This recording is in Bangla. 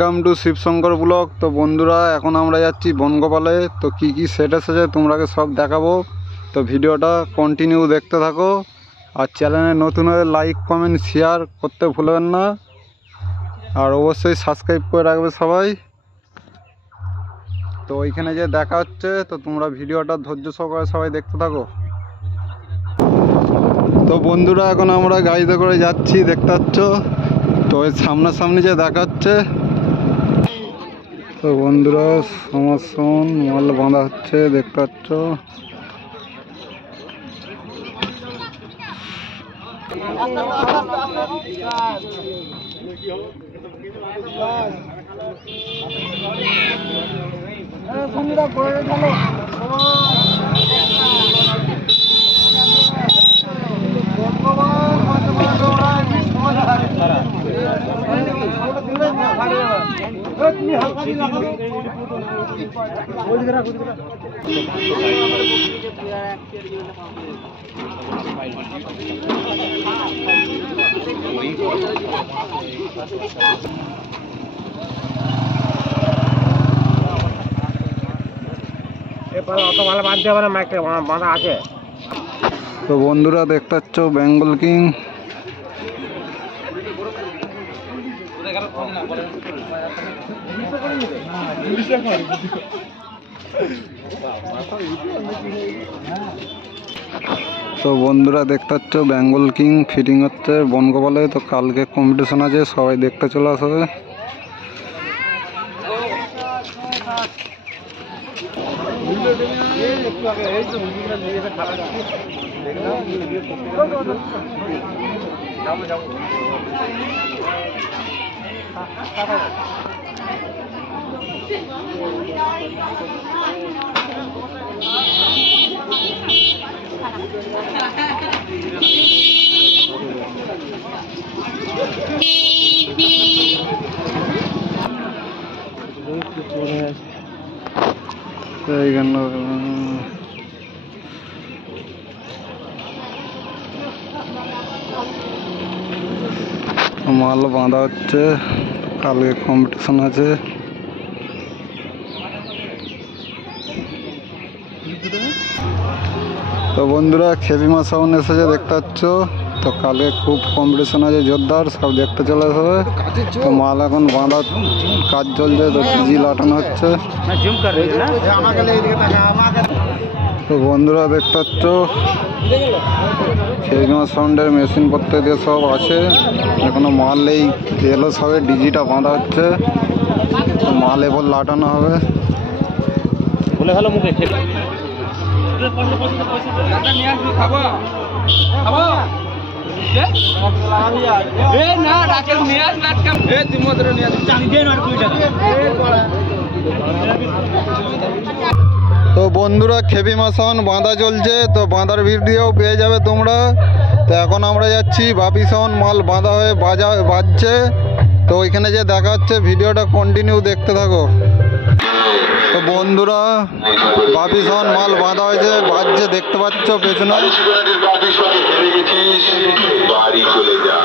Welcome to Shibshankar blog. তো বন্ধুরা এখন আমরা যাচ্ছি বনগোপালে। তো কি কি সেট এসেছে তোমরাকে সব দেখাবো। তো ভিডিওটা কন্টিনিউ দেখতে থাকো। আর চ্যানেলে নতুন হলে লাইক কমেন্ট শেয়ার করতে ভুলবেন না, আর অবশ্যই সাবস্ক্রাইব করে রাখবে সবাই। তো ওইখানে যে দেখা হচ্ছে, তো তোমরা ভিডিওটা ধৈর্য সহকারে সবাই দেখতে থাকো। তো বন্ধুরা এখন আমরা গাড়িতে করে যাচ্ছি, দেখতে পাচ্ছ। তো ওই সামনাসামনি যে দেখা হচ্ছে, তো বন্ধুরা সমর্থন মাল বাঁধা হচ্ছে, দেখতে পাচ্ছ। তো বন্ধুরা দেখতে পাচ্ছ বেঙ্গল কিং। তো বন্ধুরা দেখতে পাচ্ছ বেঙ্গল কিং ফিটিং হচ্ছে বনগোপালে। তো কালকে কম্পিটিশন আছে, সবাই দেখতে চলে আসবে। মাল বাঁধা হচ্ছে, কালকে কম্পিটিশন আছে। তো বন্ধুরা খেপিমা সাউন্ড এসেছে, দেখতে পাচ্ছ। তো কালকে খুব কম্পিটিশন আছে জোরদার, সব দেখতে চলে আসবে। তো মাল এখন বাঁধা কাজ চলছে, তো ডিজি লাটানো হচ্ছে। তো বন্ধুরা দেখতে পাচ্ছ খেপিমা সাউন্ডের মেশিন পত্র দিয়ে সব আছে। এখনো মাল এই এলো, সবে ডিজিটা বাঁধা হচ্ছে। তো মাল এবার লাটানো হবে। বলে ভালো মুখে তো বন্ধুরা খেপিমা সাউন্ড বাঁধা চলছে, তো বাঁধার ভিডিও পেয়ে যাবে তোমরা। তো এখন আমরা যাচ্ছি বাপি সাউন্ড, মাল বাঁধা হয়ে বাজছে। তো ওইখানে যে দেখা হচ্ছে, ভিডিওটা কন্টিনিউ দেখতে থাকো। তো বন্ধুরা বাপি সাউন্ড মাল বাঁধা হয়েছে, বাজছে, দেখতে পাচ্ছ পেছনে। বাড়ি চলে যা,